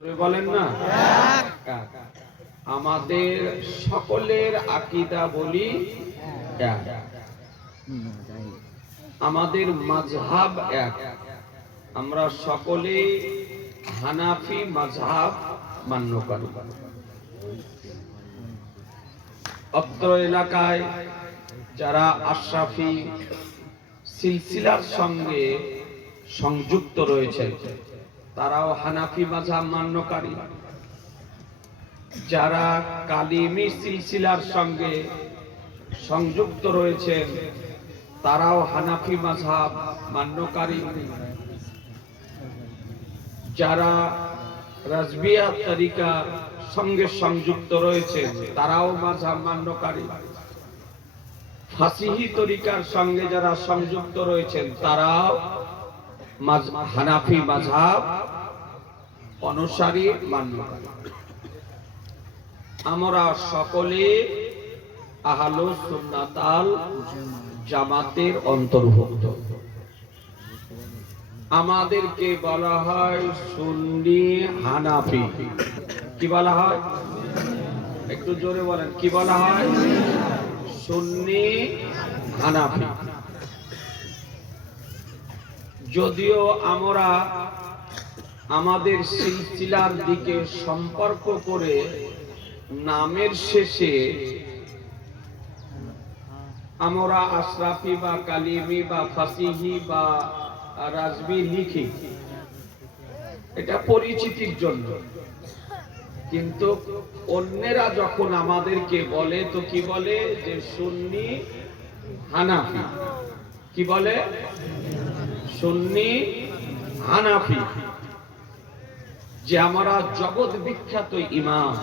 বলেন না আমাদের সকলের আকীদা বলি এক, আমাদের মাযহাব এক, আমরা সকলে হানাফি মাযহাব মান্যকারী। অত্র এলাকায় যারা আশরাফি সিলসিলার সঙ্গে সংযুক্ত রয়েছেন তারাও হানাফি মাযহাব মান্যকারী। যারা কালিমি সিলসিলার সঙ্গে সংযুক্ত রয়েছেন তারাও হানাফি মাযহাব মান্যকারী। যারা রাজবিয়া তরিকার সঙ্গে সংযুক্ত রয়েছেন তারাও মাযহাব মান্যকারী। ফাসিহি তরিকার সঙ্গে যারা সংযুক্ত রয়েছেন তারাও হানাফি মাযহাব অনুসারী মান্যকারী। আমরা সকলে আহলুস সুন্নাত আল জামাতের অন্তর্ভুক্ত। আমাদেরকে বলা হয় সুন্নি হানাফি। কি বলা হয়? একটু জোরে বলেন, কি বলা হয়? সুন্নি হানাফি। যদিও আমরা আমাদের সিলসিলার দিকে সম্পর্ক করে নামের শেষে আমরা আশরাফি বা কালিমি বা ফাসিহি বা রাজবি লিখি, এটা পরিচিতির জন্য। কিন্তু অন্যেরা যখন আমাদেরকে বলে তো কি বলে? যে সুন্নি হানাফি। কি বলে? সুন্নি হানাফি। যে আমরা জগৎ বিখ্যাত ইমাম,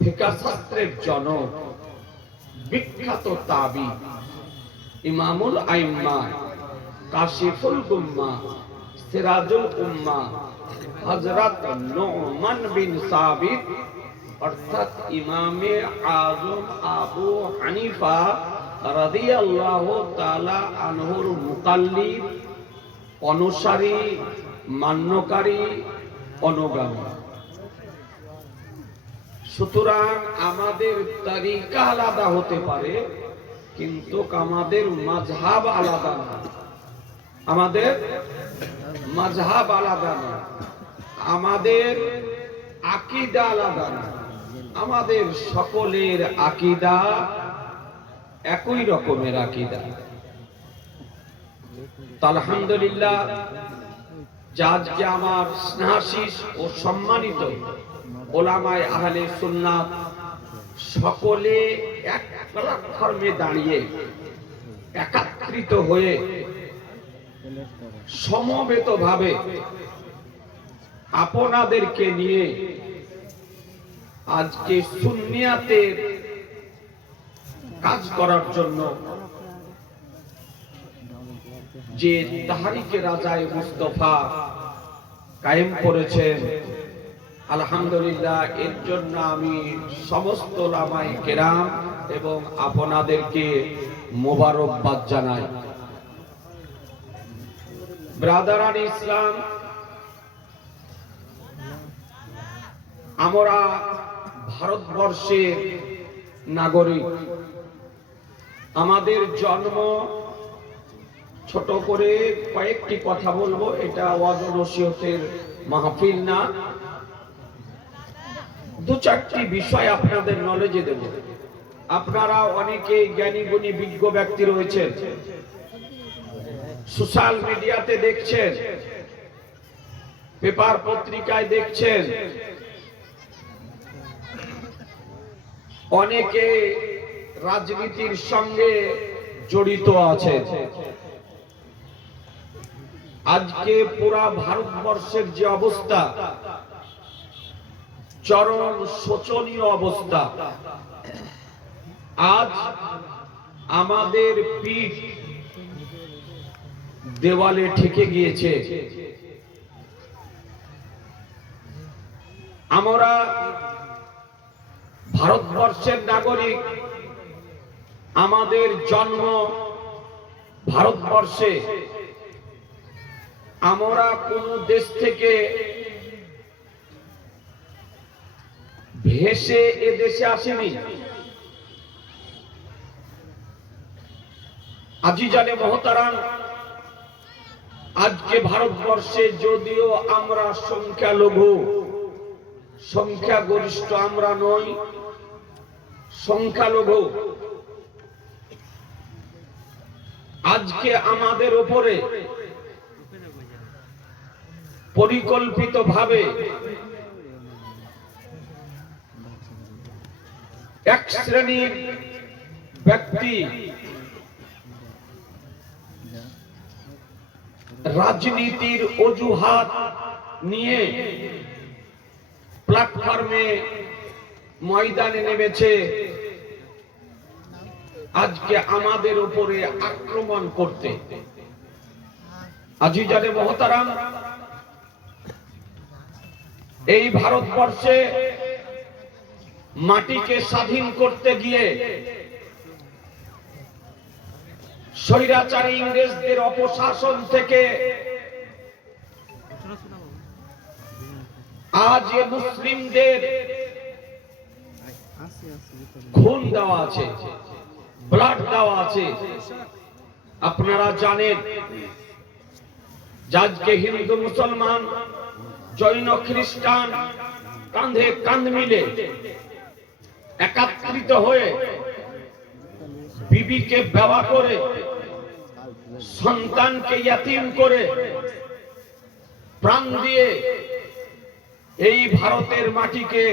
ফিকহ শাস্ত্রের জনক, বিখ্যাত তাবি, ইমামুল আইম্মা, কাশিফুল গুম্মা, সিরাজুল উম্মা, হযরত নুমান বিন সাবিত অর্থাৎ ইমামে আযম আবু হানিফা রাদিয়াল্লাহু তাআলা আনহুর মুকাল্লিদ, অনুসারী, মান্যকারী, অনুগামী। সুতরাং আমাদের তরিকা আলাদা হতে পারে কিন্তু আমাদের মাযহাব আলাদা না। আমাদের মাযহাব আলাদা না, আমাদের আকীদা আলাদা না। আমাদের সকলের আকীদা একই রকমের আকীদা। আলহামদুলিল্লাহ, আজকে আমার স্নেহাশিস ও সম্মানিত ওলামায়ে আহলে সুন্নাত সকলে এক প্ল্যাটফর্মে দাঁড়িয়ে একত্রিত হয়ে সমবেতভাবে আপনাদেরকে নিয়ে আজকে সুন্নিয়াতের কাজ করার জন্য যে তাহরিকে রাজায়ে মুস্তাফা কায়েম করেছেন, আলহামদুলিল্লাহ, এর জন্য আমি সমস্ত উলামায়ে কেরাম এবং আপনাদেরকে মোবারকবাদ জানাই। ব্রাদারান ইসলাম, আমরা ভারতবর্ষের নাগরিক। আমাদের জন্ম, ছোট করে কয়েকটি কথা বলবো, এটা ওয়াজ ও নসিহতের মাহফিল না, দু চারটি বিষয় আপনাদের নলেজে দেব। আপনারা অনেকে জ্ঞানী গুণী বিজ্ঞ ব্যক্তি রয়েছেন, সোশ্যাল মিডিয়াতে দেখছেন, পেপার পত্রিকায় দেখছেন, অনেকে রাজনীতির সঙ্গে জড়িত আছে। আজকে পুরা ভারতবর্ষের যে অবস্থা, চরম শোচনীয় অবস্থা। আজ আমাদের পিঠ দেওয়ালে ঠেকে গিয়েছে। আমরা ভারতবর্ষের নাগরিক, আমাদের জন্ম ভারতবর্ষে। আমরা কোন দেশ থেকে ভেসে এ দেশে আসেনি। আজিজানে মহতারাম, আজকে ভারতবর্ষে যদিও আমরা সংখ্যালঘু, সংখ্যাগরিষ্ঠ আমরা নই, সংখ্যালঘু, আজকে আমাদের উপরে পরিকল্পিতভাবে এক শ্রেণীর ব্যক্তি রাজনীতির অজুহাত নিয়ে প্ল্যাটফর্মে ময়দানে নেমেছে আজকে আমাদের উপরে আক্রমণ করতে। আজিজানে মহতারাম, এই ভারতবর্ষে মাটিকে স্বাধীন করতে গিয়ে স্বৈরাচারী ইংরেজদের অপশাসন থেকে আজ মুসলিমদের খুন দেওয়া আছে, ব্লাড দেওয়া আছে। আপনারা জানেন আজকে হিন্দু মুসলমান জৈন খ্রিস্টান কাঁধে কাঁধ মিলে একত্রিত হয়ে বিবিকে বেওয়া করে, সন্তানকে ইয়াতীম করে, প্রাণ দিয়ে এই ভারতের মাটিকে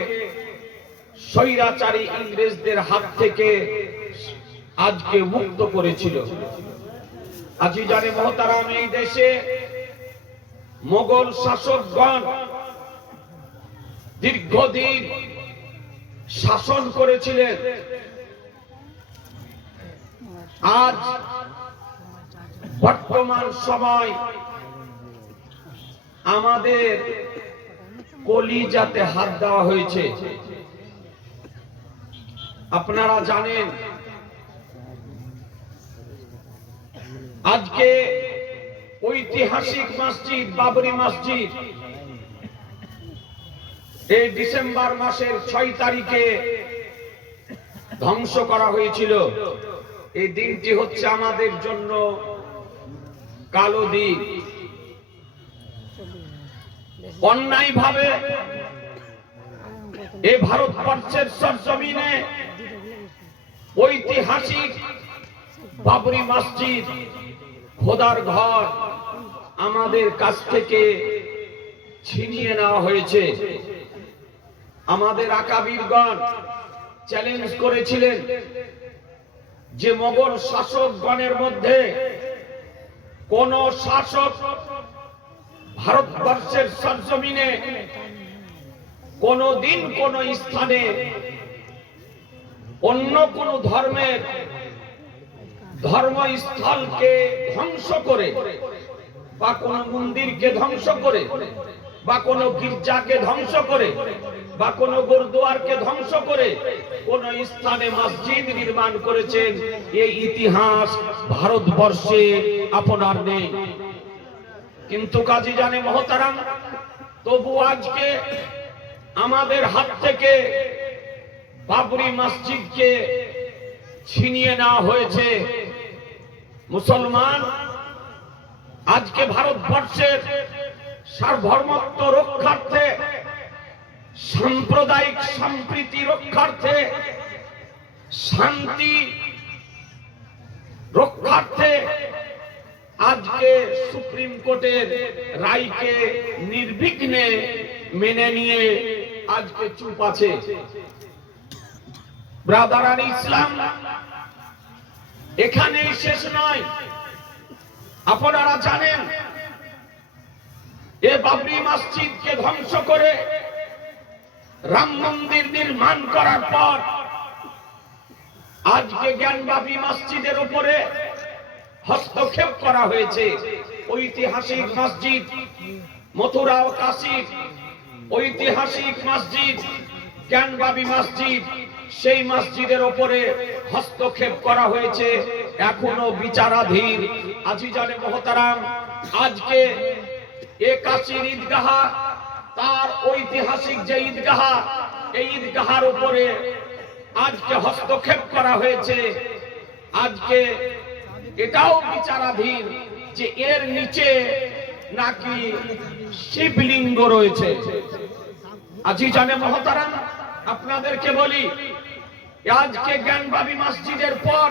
স্বৈরাচারী ইংরেজদের হাত থেকে আজকে মুক্ত করেছিল। আজিজানে মহতারাম, এই দেশে মোগল শাসকগণ দীর্ঘদিন শাসন করেছিলেন। আজ বর্তমান সময় আমাদের কলিজাতে হাত দেওয়া হয়েছে। আপনারা জানেন আজকে ঐতিহাসিক মসজিদ বাবরি মসজিদ এই ডিসেম্বর মাসের 6 তারিখে ধ্বংস করা হয়েছিল। এই দিনটি হচ্ছে আমাদের জন্য কালো দিন। অন্যায়ভাবে এই ভারতবর্ষের সরজমিনে ঐতিহাসিক বাবরি মসজিদ, খোদার ঘর আমাদের কাছ থেকে ছিনিয়ে নেওয়া হয়েছে। আমাদের আকাবিরগণ চ্যালেঞ্জ করেছিলেন যে মোগল শাসকগণের মধ্যে কোন শাসক ভারতবর্ষের সরজমিনে কোনদিন কোন স্থানে অন্য কোন ধর্মের ধর্মস্থলকে ধ্বংস করে বা কোন মন্দিরকে ধ্বংস করে বা কোন গির্জাকে ধ্বংস করে বা কোন গুরুদুয়ারকে ধ্বংস করে কোন স্থানে মসজিদ নির্মাণ করেছেন, এই ইতিহাস ভারতবর্ষে আপনার নেই। কিন্তু আজিজানে মহতারাম, তবু আজকে আমাদের হাত থেকে বাবরি মসজিদকে ছিনিয়ে নেওয়া হয়েছে। মুসলমান আজকে ভারতবর্ষের সার্বভৌমত্ব রক্ষার্থে, সাম্প্রদায়িক সম্প্রীতি রক্ষার্থে, শান্তি রক্ষার্থে আজকে সুপ্রিম কোর্টের রায়কে নির্বিঘ্নে মেনে নিয়ে আজকে চুপ আছে। ব্রাদারান ইসলাম, এখানেই শেষ নয়। আপনারা জানেন এ বাবরি মসজিদকে ধ্বংস করে রাম মন্দির নির্মাণ করার পর আজকে জ্ঞানবাপী মসজিদের উপরে হস্তক্ষেপ করা হয়েছে। ঐতিহাসিক মসজিদ মথুরা ও কাশীর ঐতিহাসিক মসজিদ জ্ঞানবাপী মসজিদ, সেই মসজিদের উপরে হস্তক্ষেপ করা হয়েছে, এখনো বিচারাধীন। আজিজানে মহতারাম, আজকে এ কাশীর ঈদগাহ, তার ঐতিহাসিক যে ঈদগাহ, এই ঈদগাহার উপরে আজকে হস্তক্ষেপ করা হয়েছে। আজকে এটাও বিচারাধীন যে এর নিচে নাকি শিবলিঙ্গ রয়েছে। আজিজানে মহতারাম, আপনাদেরকে বলি, আজকে জ্ঞানবাবী মসজিদের পর,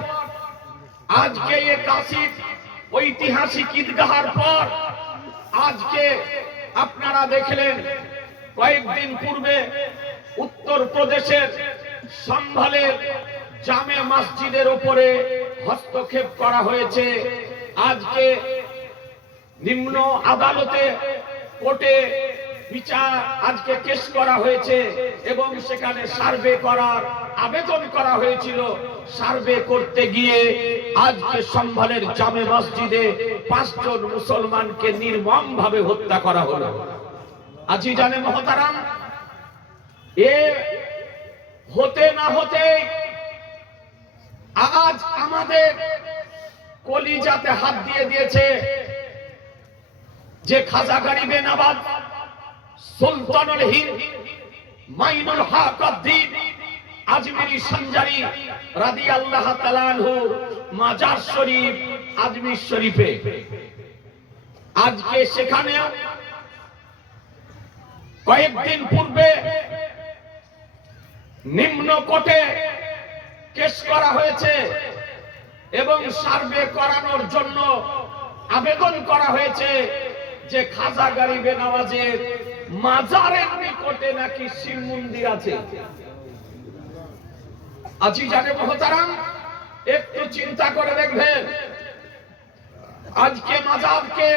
আজকে এ কাশির ঐতিহাসিক ঈদগাহার পর, আজকে আপনারা দেখলেন কয়েকদিন পূর্বে উত্তর প্রদেশের সম্ভালের জামে মসজিদের উপরে হস্তক্ষেপ করা হয়েছে। আজকে নিম্ন আদালতে কোর্টে বিচার আজকে কেস করা হয়েছে এবং সেখানে সার্ভে করার আবেদন করা হয়েছিল। সার্ভে করতে গিয়ে আজকে সম্ভালের জামে মসজিদে 5 জন মুসলমানকে নির্মমভাবে হত্যা করা হলো। আজিজানে মহতারাম, এ হতে না হতে আজ আমাদের কলিজাতে হাত দিয়ে দিয়েছে যে খাজা গরিবে নওয়াজ সুলতানুল হিন্দ মাইনুল হক আদ-দ্বীন আজমিরি সঞ্জারি রাদিয়াল্লাহু তাআলা আনহু মাজার শরীফ আজমির শরীফে আজকে সেখানে কয়েকদিন পূর্বে নিম্ন কোর্টে কেস করা হয়েছে এবং সার্ভে করানোর জন্য আবেদন করা হয়েছে যে খাজা গরিবে নওয়াজের মাজারের নিকটে নাকি শিব মন্দির আছে। আজিজানে মুহতারাম, একটু চিন্তা করে দেখবেন, আজকে মাজারকে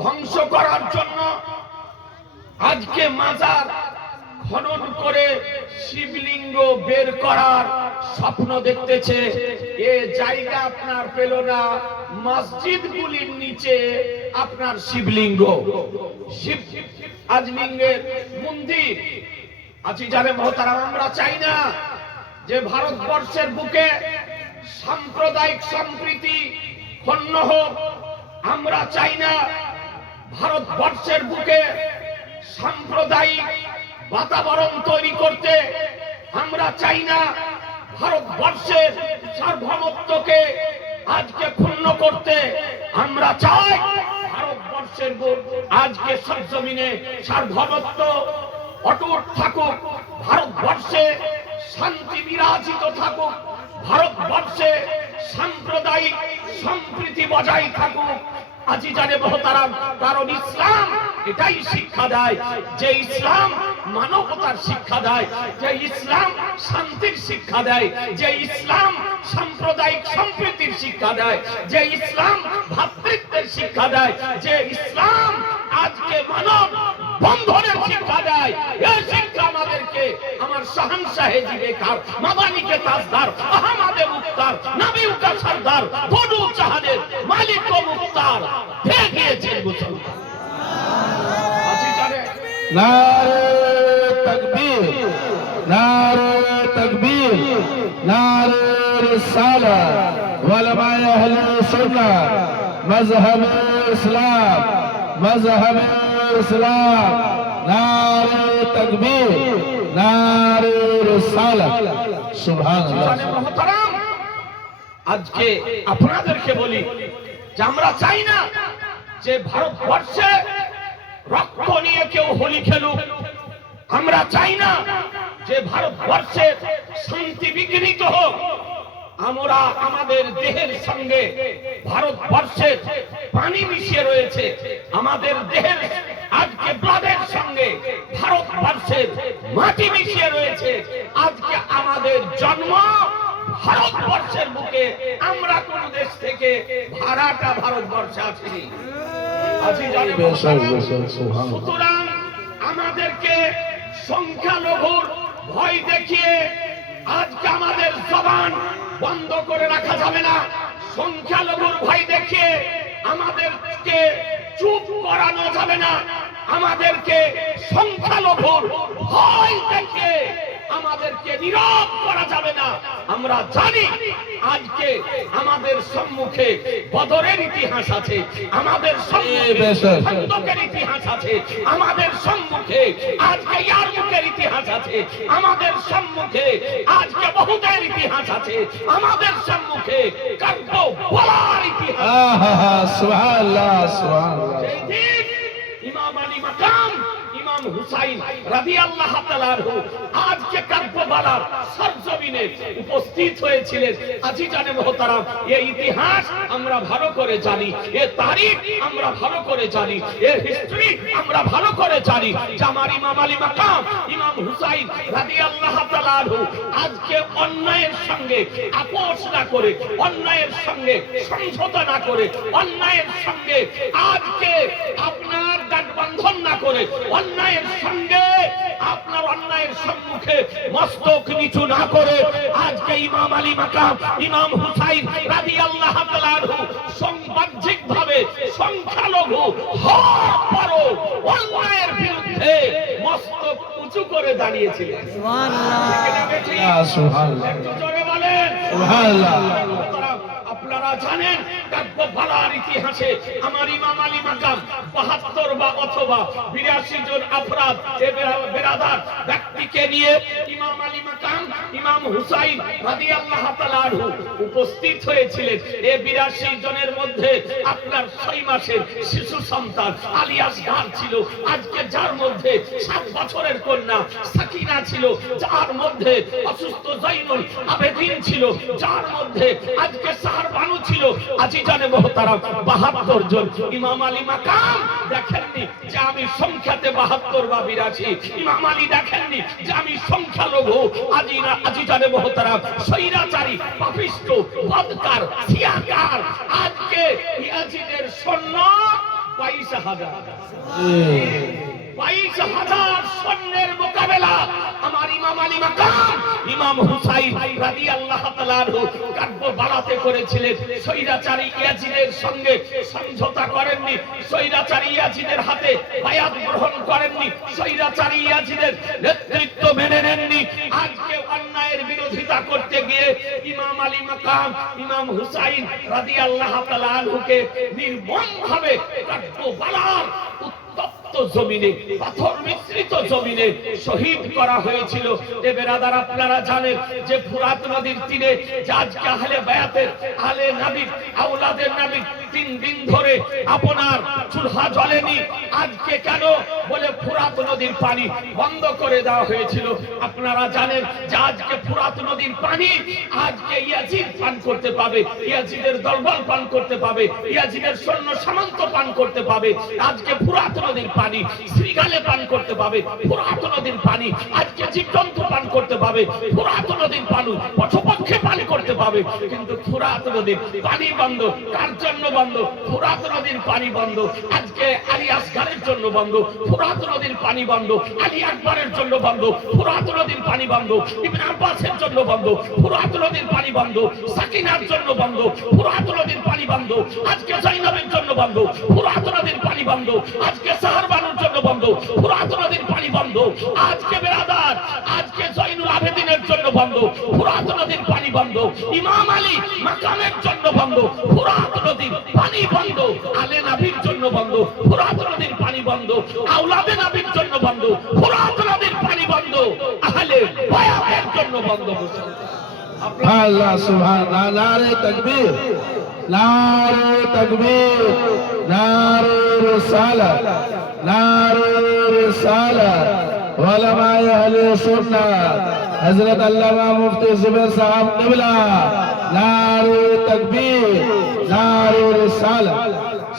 ধ্বংস করার জন্য, আজকে মাজার খনন করে শিবলিঙ্গ বের করার স্বপ্ন দেখতেছে। এ জায়গা আপনার পেল না মসজিদগুলির নিচে আপনার শিবলিঙ্গ, শিব আজলিঙ্গের মন্দির। আজিজানে মুহতারাম, আমরা চাই না যে ভারতবর্ষের বুকে সাম্প্রদায়িক সম্প্রীতি ক্ষুণ্ণ হোক। আমরা চাই না ভারতবর্ষের বুকে সাম্প্রদায়িক বাতাবরণ তৈরি করতে। আমরা চাই না ভারতবর্ষের সার্বভৌমত্বকে আজকে ক্ষুণ্ণ করতে। আমরা চাই ভারতবর্ষের আজকে সরজমিনে সার্বভৌমত্ব অটুট থাকুক, ভারতবর্ষে শান্তি বিরাজিত থাকুক, ভারতবর্ষে সাম্প্রদায়িক সম্প্রীতি বজায় থাকুক। আজিজানে মুহতারাম, কারণ ইসলাম এটাই শিক্ষা দেয় যে ইসলাম মানবতার শিক্ষা দেয়, যে ইসলাম শান্তির শিক্ষা দেয়, যে ইসলাম সাম্প্রদায়িক সম্প্রীতির শিক্ষা দেয়, যে ইসলাম ভ্রাতৃত্বের শিক্ষা দেয়, যে ইসলাম আজকে মানব বন্ধনের শিক্ষা দেয়। এই শিক্ষা আমাদেরকে আমার শাহনশাহে জিবেকার মাদানিকে তাজদার আহমদে মুক্তার নবীউকা সরদার বড়ু চাহাদের মালিক ও মুক্তার দিয়ে দিয়েছেন মুসলমান। নারে তাকবীর, নারে তাকবীর, নারে রিসালাত, উলামায়ে আহলে সুন্নাহ, মাযহাবে ইসলাম, মাযহাবে ইসলাম, নারে তাকবীর, নারে রিসালাত। সুবহানাল্লাহ। মুহতারাম, আজকে আপনাদেরকে বলি যে আমরা চাই না যে ভারতবর্ষে রক্ত নিয়ে কেউ হোলি খেলুক। আমরা চাই না যে ভারতবর্ষে শান্তি বিঘ্নিত হোক। আমরা আমাদের দেহের সঙ্গে ভারতবর্ষের পানি মিশিয়ে রয়েছে, আমাদের দেহের আজকে ব্লাডের সঙ্গে ভারতবর্ষের মাটি মিশিয়ে রয়েছে। আজকে আমাদের জন্ম ভারতবর্ষের বুকে, আমরা কোন দেশ থেকে ভাড়াটা ভারতবর্ষে আসিনি। সুতরাং আমাদেরকে সংখ্যালঘুর ভয় দেখিয়ে আজকে আমাদের জবান বন্ধ করে রাখা যাবে না। সংখ্যালঘুর ভয় দেখিয়ে আমাদেরকে চুপ করানো যাবে না। আমাদেরকে সংখ্যালঘুর ভয় দেখিয়ে আমাদেরকে নীরব করা যাবে না। আমরা জানি আজকে আমাদের সম্মুখে বদরের ইতিহাস আছে, আমাদের সম্মুখে খন্দকের ইতিহাস আছে, আমাদের সম্মুখে আজকে ইয়ারমুকের ইতিহাস আছে আমাদের সম্মুখে, আজকে বহুদের ইতিহাস আছে আমাদের সম্মুখে, কাব্য বলার ইতিহাস। সুবহানাল্লাহ সুবহানাল্লাহ। সেই দিন ইমাম আলী মাকাম ইমাম হুসাইন রাদিয়াল্লাহু তাআলা আনহু আজকে কারবালার সরজমিনে উপস্থিত হয়েছিলেন। আজিজানে মুহতারাম, এই ইতিহাস আমরা ভালো করে জানি, এই তারিখ আমরা ভালো করে জানি, এর হিস্ট্রি আমরা ভালো করে জানি। আমার ইমাম আলী মাকাম ইমাম হুসাইন রাদিয়াল্লাহু তাআলা আনহু আজকে অন্যায়ের সঙ্গে আপোষ না করে, অন্যায়ের সঙ্গে সমঝোতা না করে, অন্যায়ের সঙ্গে আজকে আপনার গাঠবন্ধন না করে, অন্যায়ের সঙ্গে আপনার অন্যায়ের সম্মুখে মস্তক নিচু না করে আজকে ইমাম আলী মাকাম ইমাম হুসাইন রাদিয়াল্লাহু তাআলা আনহু সাংবাহ্যিকভাবে সংখ্যালঘু হওয়ার পরও অন্যায়ের বিরুদ্ধে মস্তক উঁচু করে দাঁড়িয়েছিলেন। সুবহানাল্লাহ সুবহানাল্লাহ। একটু জোরে বলেন সুবহানাল্লাহ। আপনারা জানেন কারবালার ইতিহাসে আমার ইমাম আলী মাকাম ৭২ বা অথবা ৮২ জন আফরাদ বেরাদার ব্যক্তিকে নিয়ে ইমাম আলী মাকাম ইমাম হুসাইন রাদিয়াল্লাহু তাআলা আনহু উপস্থিত হয়েছিলেন। এই ৮২ জনের মধ্যে আপনার ৬ মাসের শিশু সন্তান আলী আসগার ছিল, আজকে যার মধ্যে ৭ বছরের কন্যা সাকিনা ছিল, যার মধ্যে অসুস্থ জৈনুল আবেদিন ছিল, যার মধ্যে আজকে বানু ছিল। আজিজানে মুহতারাম ৭২ জন। ইমাম আলী মাকাম দেখেননি যে আমি সংখ্যাতে ৭২ বা ৮২, ইমাম আলী দেখেননি যে আমি সংখ্যালঘু। আজিজানে মুহতারাম স্বৈরাচারী পাপিষ্ঠ বদকার সিয়াকার আজকে ইয়াজিদের সৈন্য ২২,০০০ সৈন্যের মোকাবেলা আমার ইমাম আলী মাকাম ইমাম হুসাইন রাদিয়াল্লাহু তাআলা আনহু কারবালাতে করেছিলেন। স্বৈরাচারী ইয়াজিদের সঙ্গে সমঝোতা করেননি, স্বৈরাচারী ইয়াজিদের হাতে বায়াত গ্রহণ করেননি, স্বৈরাচারী ইয়াজিদের নেতৃত্ব মেনে নেননি। আজকে অন্যায়ের বিরোধিতা করতে গিয়ে ইমাম আলী মাকাম ইমাম হুসাইন রাদিয়াল্লাহু তাআলা আনহুকে নির্মমভাবে কারবালার জমিনে, পাথর মিশ্রিত জমিনে শহীদ করা হয়েছিল। এ বেরাদার, আপনারা জানেন যে ফুরাত নদীর তীরে আজকে আহলে বায়াতের আহলে নবী আওলাদের নবী 3 দিন ধরে আপনার চুলহা জ্বলেনি। আজকে কেন বলে ফুরাত নদীর পানি বন্ধ করে দেওয়া হয়েছিল। আপনারা জানেন যে আজকে ফুরাত নদীর পানি আজকে ইয়াজিদ পান করতে পাবে, ইয়াজিদের দলবল পান করতে পাবে, ইয়াজিদের সৈন্য সামন্ত পান করতে পাবে। আজকে ফুরাত নদীর পানি শ্রীগালে পান করতে পাবে, ফুরাত নদীর পানি আজকে জীবজন্তু পান করতে পাবে, ফুরাত নদীর পানি পশুপক্ষী পান করতে পাবে। কিন্তু ফুরাত নদীর পানি বন্ধ। কার জন্য বন্ধ? ফুরাত নদীর পানি বন্ধ। আজকে আলী আসগারের জন্য বন্ধ, ফুরাত নদীর পানি বন্ধ। আলী আকবরের জন্য বন্ধ, ফুরাত নদীর পানি বন্ধ। ইবনে আব্বাসের জন্য বন্ধ, ফুরাত নদীর পানি বন্ধ। সাকিনার জন্য বন্ধ, ফুরাত নদীর পানি বন্ধ। আজকে জাইনাবের জন্য বন্ধ, ফুরাত নদীর পানি বন্ধ। আজকে সাহারবানুর জন্য বন্ধ, ফুরাত নদীর পানি বন্ধ। আজকে বেরাদার, আজকে জৈনুল আবেদিনের জন্য বন্ধ, ফুরাত নদীর পানি বন্ধ। ইমাম আলী মাকামের জন্য বন্ধ, ফুরাত নদীর পানি বন্ধ। আলে নবীর জন্য বন্ধ, ফুরাত নদীর পানি বন্ধ। আওলাদে নবীর জন্য বন্ধ, ফুরাত নদীর পানি বন্ধ। আহলে বায়াতের জন্য বন্ধ। আল্লাহ সুবহানাল্লাহ। নারে তাকবীর, নারে তাকবীর, নারে রিসালাত, নারে রিসালাত। উলামায়ে আহলে সুন্নাত হযরত আল্লামা মুফতি জুবাইর সাহেব কিবলা, নারে তাকবীর, নারে রিসালাত।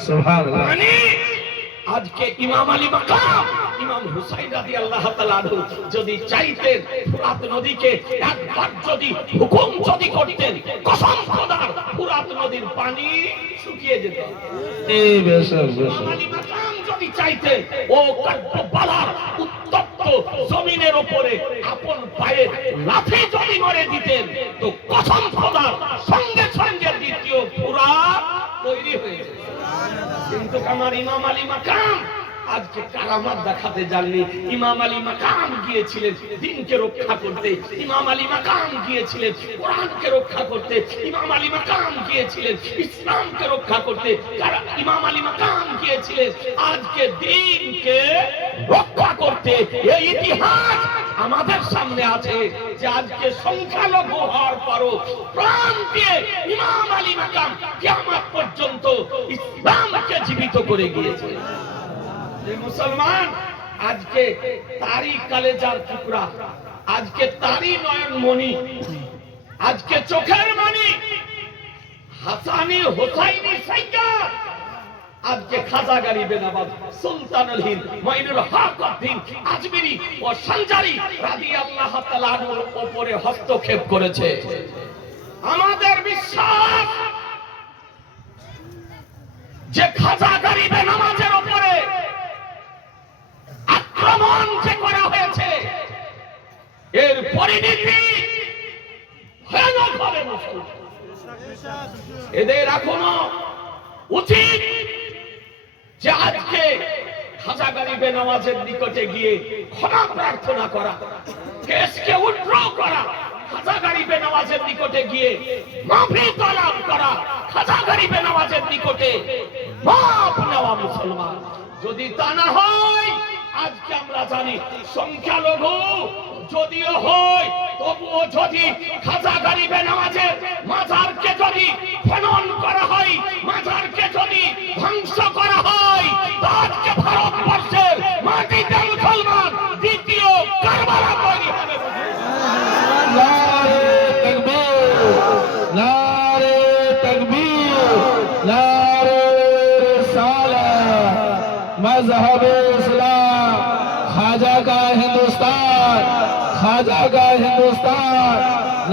সুবহানাল্লাহ। আজকে ইমাম আলী মাকাম ইমাম হুসাইন রাদিয়াল্লাহু তাআলা আনহু যদি চাইতেন, ফুরাত নদীকে একবার যদি হুকুম যদি করতেন, কসম খোদার ফুরাত নদীর পানি শুকিয়ে যেত। এই বেশক ইমাম আলী মাকাম যদি চাইতেন, ও কারবালার উত্তপ্ত জমিনের উপরে আপন পায়ে লাথি যদি মারে দিতেন, তো কসম খোদার সঙ্গে সঙ্গে দ্বিতীয় ফুরাত তৈরি হয়ে যেত। কিন্তু আমার ইমাম আলী মাকাম আজকে কারামাত দেখাতে যাননি। ইমাম আলী মাকাম গিয়েছিলেন দ্বীনকে রক্ষা করতে, ইমাম আলী মাকাম গিয়েছিলেন কোরআনকে রক্ষা করতে, ইমাম আলী মাকাম গিয়েছিলেন ইসলামকে রক্ষা করতে। ইমাম আলী মাকাম গিয়েছিলেন আজকে দ্বীনকে রক্ষা করতে। এই ইতিহাস আমাদের সামনে আছে যে আজকে সংখ্যালঘু হওয়ার পরও প্রাণ দিয়ে ইমাম আলী মাকাম কিয়ামত পর্যন্ত ইসলামকে জীবিত করে গিয়েছে। যে মুসলমান আজকে তারই কালেজার টুকরা, আজকে তারই নয়ন মণি, আজকে চোখের মণি হাসানি হোসাইনি সাইকা, আজকে খাজা গরিবে নওয়াজ সুলতানুল হিন্দ মাইনুল হক উদ্দিন আজমিরি ও সঞ্জারি রাদিয়াল্লাহু তাআলা আনহুর উপরে হস্তক্ষেপ করেছে। আমাদের বিশ্বাস যে খাজা গরিবে নওয়াজের উপরে আক্রমণ যে করা হয়েছে এর পরিণতি ভয়ানক হবে। এদের এখনো উচিত যে আজকে খাজা গরিবে নওয়াজের নিকটে গিয়ে ক্ষমা প্রার্থনা করা, কেসকে উইথড্র করা, খাজা গরিবে নওয়াজের নিকটে গিয়ে মাফি তলব করা, খাজা গরিবে নওয়াজের নিকটে মাফ নেওয়া। মুসলমান যদি তা না হয়, আজকে আমরা জানি সংখ্যালঘু যদিও হয়, তবুও যদি খাজা গরিবে নওয়াজের মাজারকে যদি খনন করা হয়, মাজারকে যদি ধ্বংস করা হয়, তো আজকে ভারতবর্ষের মাটিতে মুসলমান দ্বিতীয় কারবালা তৈরি হবে। নারে তাকবীর, নারে তাকবীর, নারে রিসালাত, মযহব-ए ইসলাম, খাজা का हिंदुस्तान, खाजा का हिंदुस्तान,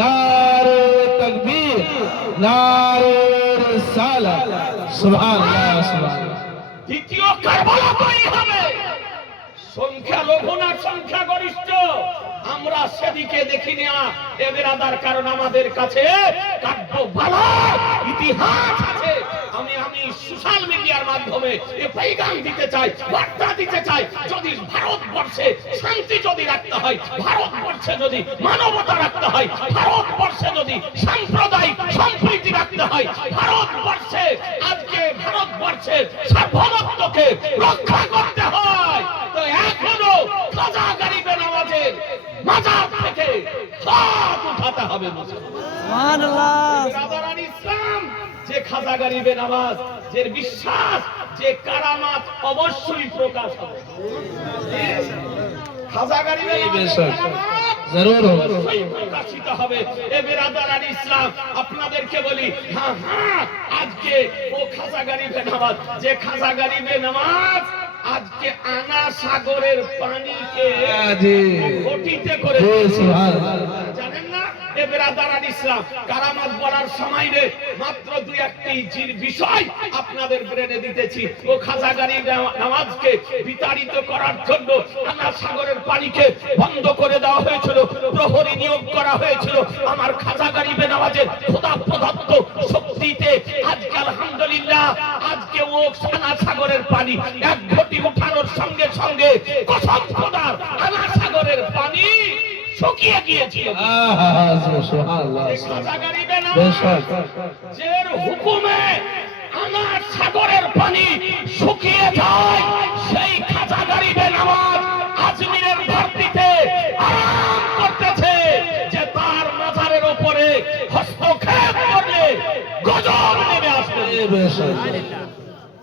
नारे तकबीर, नारे रिसालत, सुभान अल्लाह, सुभान अल्लाह। দ্বিতীয় কারবালা তৈরি হবে। সংখ্যালঘু না সংখ্যাগরিষ্ঠ আমরা সেদিকে দেখি না এ বেরাদার, কারণ আমাদের কাছে কাব্য বালার ইতিহাস আছে। আমি সোশ্যাল মিডিয়ার মাধ্যমে এই পেগাম দিতে চাই, বার্তা দিতে চাই, যদি ভারতবর্ষে শান্তি যদি রাখতে হয়, ভারতবর্ষে যদি মানবতা রাখতে হয়, ভারতবর্ষে যদি সাম্প্রদায়িক সম্প্রীতি রাখতে হয়, ভারতবর্ষে আজকে ভারতবর্ষের সার্বভৌমত্বকে রক্ষা করতে হয়, তো এখনো খাজা গরিবে নওয়াজের মাজার থেকে হাত উঠাতে হবে। সুবহানাল্লাহ। বিরাদারান ইসলাম, যে খাজা গরিবে নওয়াজ যে বিশ্বাস যে কারামাত অবশ্যই প্রকাশ হবে। খাজা গরিবে নওয়াজের কারামাত জরুর অবশ্যই প্রকাশিত হবে। এ বিরাদারান ইসলাম, আপনাদেরকে বলি, হ্যাঁ হ্যাঁ, আজকে ও খাজা গরিবে নওয়াজ, যে খাজা গরিবে নওয়াজ আজকে আনা সাগরের পানিকে ঘটিতে করে, জানেন না? এ বিরাদারান ইসলাম, কারামাত বলার সময় রে মাত্র দুই একটি বিষয় আপনাদের ব্রেনে দিতেছি। ও খাজা গরিবে নওয়াজকে বিতাড়িত করার জন্য আনা সাগরের পানিকে বন্ধ করে দেওয়া হয়েছিল, প্রহরী নিয়োগ করা হয়েছিল। আমার খাজা গরিবে নওয়াজের খোদা প্রদত্ত শক্তিতে আজকে আলহামদুলিল্লাহ, আজকে ও আনা সাগরের পানি এক ঘটি উঠানোর সঙ্গে সঙ্গে কসম খোদার আনা সাগরের পানি শুকিয়ে গিয়েছিল। সুবহানাল্লাহ, খাজা গরিবে নওয়াজের হুকুমে আনা সাগরের পানি শুকিয়ে যায়, সেই খাজা গরিবে নওয়াজ আজমিরের ধরতিতে আরাম করতেছে, যে তার মাজারের উপরে হস্তক্ষেপ করলে গজব নেমে আসবে।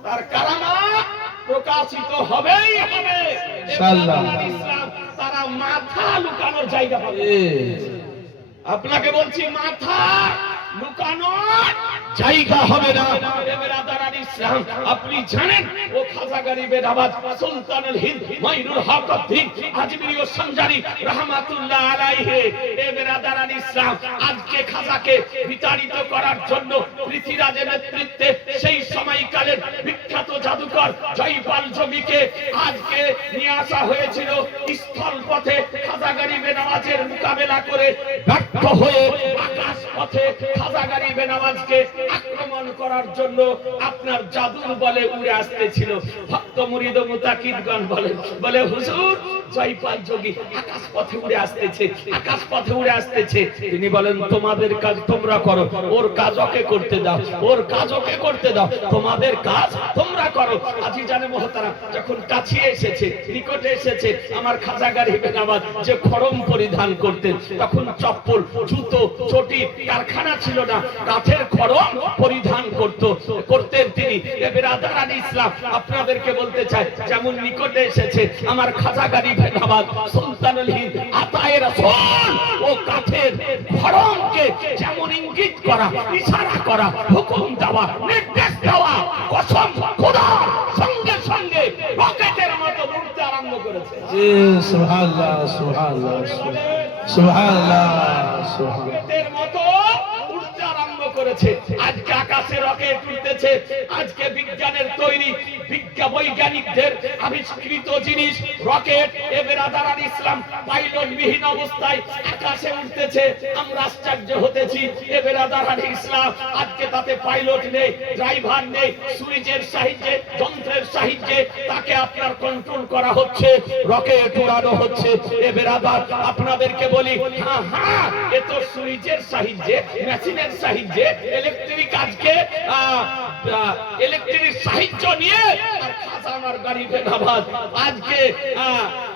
তার কারামাত প্রকাশিত হবেই হবে। ইনশাআল্লাহ। ইসলাম, তারা মাথা লুকানোর জায়গা পাবে। আপনাকে বলছি, মাথা লুকানোর জায়গা হবে না। এ বিরাদারান ইসলাম, আপনি জানেন ও খাজা গরিবে নওয়াজ সুলতানুল হিন্দ মাইনুল হক উদ্দিন আজমিরি ও সঞ্জারি রাহমাতুল্লাহ আলাইহি, এ বিরাদারান ইসলাম, আজকে খাজাকে বিতাড়িত করার জন্য পৃথ্বীরাজের নেতৃত্বে সেই সময়কালের বিখ্যাত জাদুকর জয়পাল জমিকে আজকে নিয়ে আসা হয়েছিল স্থল পথে। খাজা গরিবে নওয়াজের মোকাবেলা করে ব্যর্থ হয়ে আকাশ পথে খাজা গরিবে নওয়াজকে আক্রমণ করা করার জন্য আপনার জাদুর বলে উড়ে আসতেছিল। ভক্ত মুরিদ ও মুতাকিদগণ বলে হুজুর জয়পাল যোগী আকাশ পথে উড়ে আসতেছে, আকাশ পথে উড়ে আসতেছে। তিনি বলেন তোমাদের কাজ তোমরা করো, ওর কাজ ওকে করতে দাও, ওর কাজ ওকে করতে দাও, তোমাদের কাজ তোমরা করো। আজি জানে মহতারাম, যখন কাছে এসেছে, নিকটে এসেছে আমার খাজা গরিব নওয়াজ যে খড়ম পরিধান করতেন, তখন চপ্পল, জুতো, চটি কারখানা ছিল না, কাঠের খড়ম পরিধান করতেন তিনি। এ বেরাদারান ইসলাম, আপনাদেরকে বলতে চাই, যেমন নিকটে এসেছে আমার খাজা গরিব নওয়াজ সুলতানুল হিন্দ আতায়ে রাসূল, ও কাঠের খড়মকে যেমন ইঙ্গিত করা, ইশারা করা, হুকুম দেওয়া, নির্দেশ দেওয়া, কসম খোদার সঙ্গে সঙ্গে রকেটের মতো উড়তে আরম্ভ করেছে। জি সুবহানাল্লাহ সুবহানাল্লাহ সুবহানাল্লাহ সুবহানাল্লাহ। রকেটের মতো উড়তে আরম্ভ করেছে। আজকে আকাশে রকেট উঠতেছে, আজকে বিজ্ঞানের তৈরি, বৈজ্ঞানিকদের আবিষ্কৃত জিনিস রকেট। এ বেরাদারান ইসলাম পাইলট বিহীন অবস্থায় আকাশে উঠতেছে, আমরা আশ্চর্য হতেছি। এ বেরাদারান ইসলাম আজকে তাতে পাইলট নেই, ড্রাইভার নেই, সুইচের সাহায্যে, যন্ত্রের সাহায্যে তাকে আপনার কন্ট্রোল করা হচ্ছে, রকেট উড়ানো হচ্ছে। এ বেরাদার আপনাদেরকে বলি, হ্যাঁ হ্যাঁ, এ তো সুইচের সাহায্যে, মেশিনের সাহায্যে, ইলেকট্রিক আজকে ইলেকট্রিক সাহায্য নিয়ে আর খাজানার গরিবে নওয়াজ আজকে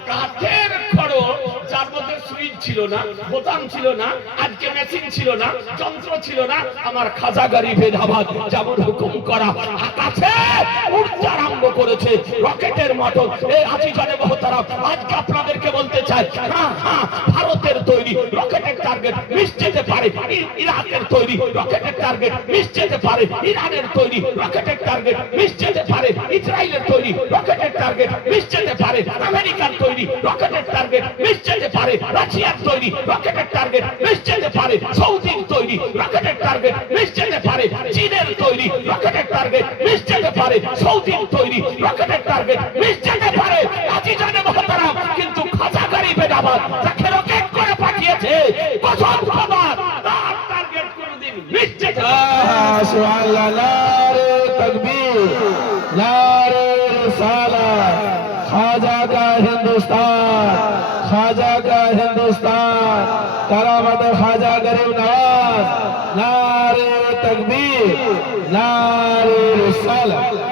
কাঠের খড়ম, যার মধ্যে সুইচ ছিল না, বোতাম ছিল না, আজকে মেশিন ছিল না, যন্ত্র ছিল না, আমার খাজা গরিবে নওয়াজ যেমন হুকুম করা আকাশে উড়তে আরম্ভ করেছে রকেটের মতো। এই আজিজানে মহতারাম, আজকে আপনাদেরকে বলতে চাই, হ্যাঁ হ্যাঁ, ভারতের তৈরি রকেটের টার্গেট মিস যেতে পারে, ইরাকের তৈরি রকেটের টার্গেট মিস যেতে পারে, ইরানের তৈরি রকেটের টার্গেট মিস যেতে পারে, ইসরায়েলের তৈরি রকেটের টার্গেট মিস যেতে পারে, আমেরিকার তৈরি রকেটের টার্গেট মিস যেতে পারে, রাশিয়ার তৈরি রকেটের টার্গেট মিস যেতে পারে, সৌদির তৈরি রকেটের টার্গেট মিস যেতে পারে, চীনের তৈরি রকেটের টার্গেট মিস যেতে পারে, সৌদির তৈরি রকেটের টার্গেট মিস যেতে পারে। আজিজানে মহতারাম, কিন্তু খাজা গরিবে নওয়াজ যাকে রকেট করে পাঠিয়েছে, কসম খোদার, তার টার্গেট কোনোদিন মিস যেতে পারে না। সুবহানাল্লাহ, নারে তাকবীর, নারে रिसालत, खाजा का हिंदुस्तान, खाजा का हिंदुस्तान, करामत खाजा गरीब नवाज, नारे तकबीर, नारे रिसालत।